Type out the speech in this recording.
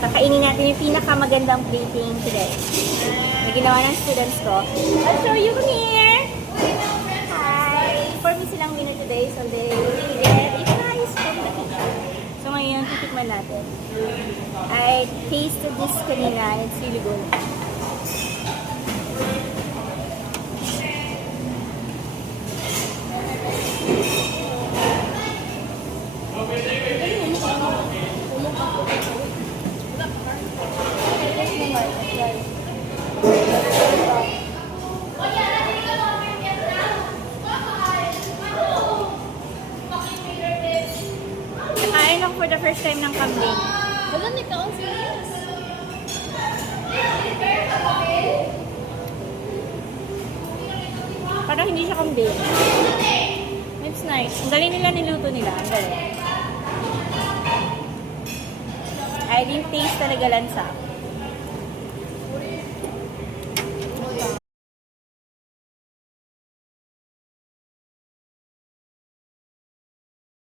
kakainin natin yung pinakamagandang plating today. Na ginawa ng students ko. I'll show you here! Hi! For me silang winner today, so they get a prize from the teacher. So ngayon, titikman natin. I tasted this kanina. It's really good. Nakain ako for the first time ng kambing. Wala ni ka, serious. Parang hindi siya kambing. It's nice. Ang galing nila niluto nila. Ang galing. I didn't taste talaga lansa.